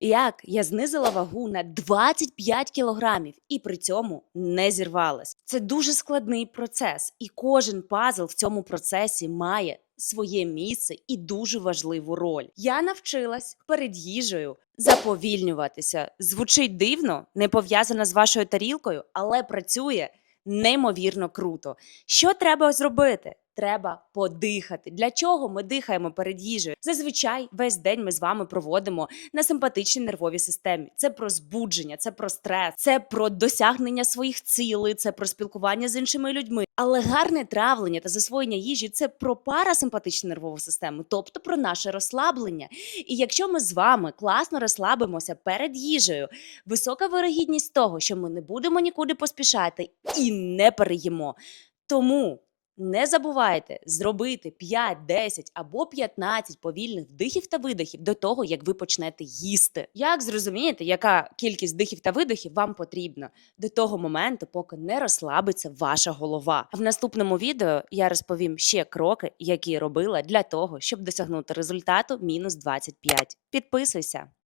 Як я знизила вагу на 25 кілограмів і при цьому не зірвалась. Це дуже складний процес, і кожен пазл в цьому процесі має своє місце і дуже важливу роль. Я навчилась перед їжею заповільнюватися. Звучить дивно, не пов'язана з вашою тарілкою, але працює неймовірно круто. Що треба зробити? Треба подихати. Для чого ми дихаємо перед їжею? Зазвичай весь день ми з вами проводимо на симпатичній нервовій системі. Це про збудження, це про стрес, це про досягнення своїх цілей, це про спілкування з іншими людьми. Але гарне травлення та засвоєння їжі це про парасимпатичну нервову систему, тобто про наше розслаблення. І якщо ми з вами класно розслабимося перед їжею, висока вирогідність того, що ми не будемо нікуди поспішати і не переїмо. Тому не забувайте зробити 5, 10 або 15 повільних вдихів та видихів до того, як ви почнете їсти. Як зрозумієте, яка кількість вдихів та видихів вам потрібна до того моменту, поки не розслабиться ваша голова. А в наступному відео я розповім ще кроки, які робила для того, щоб досягнути результату мінус 25. Підписуйся.